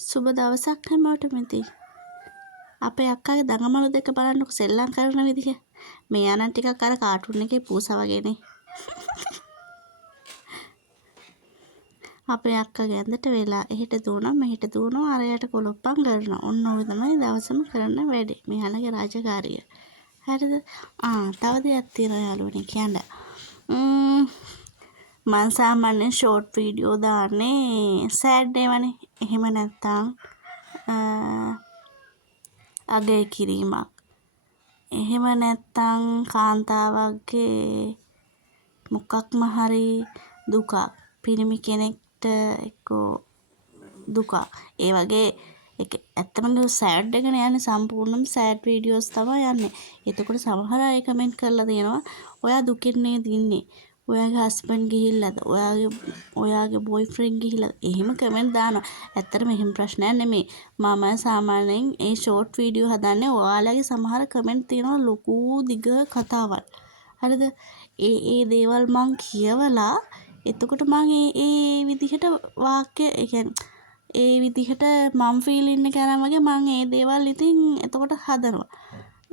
සුබ දවසක් හැමෝටම ඉතින්. අපේ අක්කාගේ දඟමලු දෙක බලන්නකො සෙල්ලම් කරන විදිහ. මෙයා නම් ටිකක් අර කාටුන් එකේ පූසා වගේනේ. අපේ අක්කාගේ ඇඳට වෙලා එහෙට දුවනවා මෙහෙට දුවනවා අරයට කොලොප්පම් කරනවා. ඔන්න ඔය තමයි දවසම කරන වැඩේ. මෙයාලගේ රාජකාරිය. හරිද? තව දෙයක් තියෙනවා යාළුවනේ කියන්න. මං සාමාන්‍යයෙන් ෂෝට් වීඩියෝ දාන්නේ සෑඩ් ඒවානේ. එහෙම නැත්තම් අගය කිරීමක්. එහෙම නැත්තම් කාන්තාවක්ගේ මොකක්ම හරි දුකක්. පිරිමි කෙනෙක්ට එක්කෝ දුකක්. ඒ වගේ ඇත්තම සෑඩ් එකනේ යන්නේ සම්පූර්ණයෙන්ම සෑඩ් වීඩියෝස් තමයි යන්නේ. එතකොට සමහර අය කමෙන්ට් කරලා තියෙනවා ඔයා දුකින් නේද ඉන්නේ. ඔයාගේ හස්බන්ඩ් ගිහිල්ලාද? ඔයාගේ බොයිෆ්‍රෙන්ඩ් ගිහිල්ලාද? එහෙම කමෙන්ට් දානවා. ඇත්තටම එහෙම ප්‍රශ්නයක් නෙමෙයි. මම සාමාන්‍යයෙන් ඒ ෂෝට් වීඩියෝ හදන්නේ ඔයාලගේ සමහර කමෙන්ට් තියෙනවා ලොකු දිග කතාවල්. හරිද? ඒ දේවල් මං කියවලා එතකොට මං ඒ විදිහට වාක්‍ය ඒ කියන්නේ ඒ විදිහට මම් ෆීලින් එක අරන් වගේ මං ඒ දේවල් ඉතින් එතකොට හදනවා.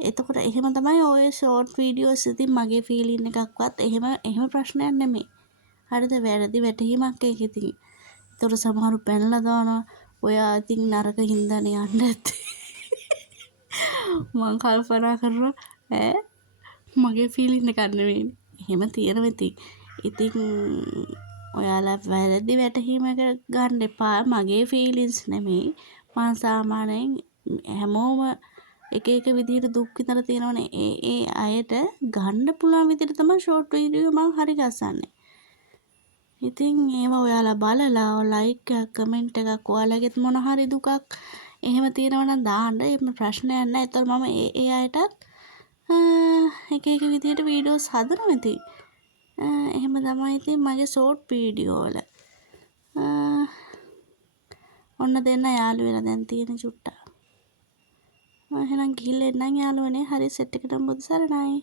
එතකොට එහෙම තමයි ඔය ෂෝට් වීඩියෝස් ඉතින් මගේ ෆීලින් එකක්වත් එහෙම ප්‍රශ්නයක් නෙමෙයි. හරිද? වැරදි වැටහීමක් ඒක ඉතින්. එතකොට සමහරු පැනලා දානවා. ඔයා ඉතින් නරක හින්දානේ යන්න ඇත්තේ. මං කල්පනා කරනවා මගේ ෆීලින් එකක් නෙමෙයිනේ. එහෙම තියෙනවා ඉතින්. ඉතින් ඔයාලා වැරදි වැටහීමක ගන්න එපා. මගේ ෆීලිංස් නෙමෙයි. මං සාමාන්‍යයෙන් හැමෝම එක එක විදිහට දුක් විඳලා තියෙනවනේ. ඒ අයට ගන්න පුළුවන් විදිහට තමයි ෂෝට් වීඩියෝ මං හරි ගස්සන්නේ. ඉතින් ඒවා ඔයාලා බලලා ලයික් එකක් කමෙන්ට් එකක් ඔයාලගෙත් මොන හරි දුකක් එහෙම තියෙනවා නම් දාන්න. එහෙම ප්‍රශ්නයක් නැහැ. ඒතර මම ඒ අයටත් එක එක විදිහට වීඩියෝස් හදනවා ඉතින්. එහෙම තමයි ඉතින් මගේ ෂෝට් වීඩියෝ වල. ඔන්න දෙන්න යාළු වෙලා දැන් තියෙන චුට්ටක්. එහෙනම් ගිහිල්ලා එන්නම් යාළුවනේ. හරි සෙට් එකටම බුදු සරණයි.